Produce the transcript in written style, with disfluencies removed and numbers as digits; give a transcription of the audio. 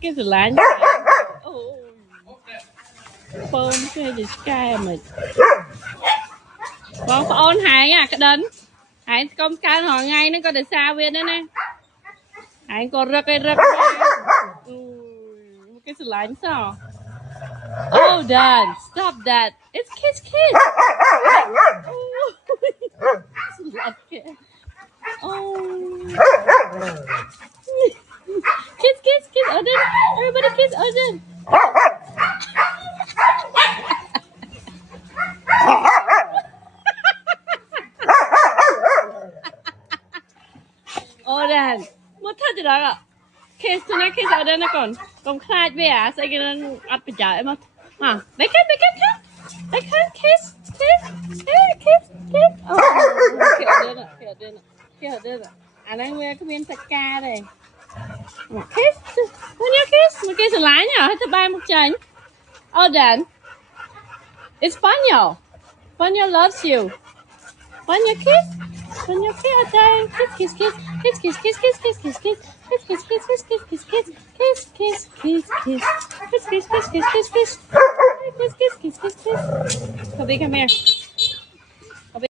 cái sờ lạnh phơm cái gì cái mà con phải ôn hại à cái đến hãy công can hỏi ngay nó có để xa viên đó nè hãy còn rực cái sờ lạnh sao oh dad stop that it's kiss oh kiss Odin everybody kiss Odin Odin mất thật rồi đó kiss to này kiss Odin nó còn khai về à sao cái nó ăn bị chạy mà they can't kiss oh kia Odin anh đang về cái viên sạch ca đây kiss when you kiss một kiss lái nhở hay thằng ba một chân Odin it's Ponyo loves you Ponyo kiss Odin kiss Cubby, come here.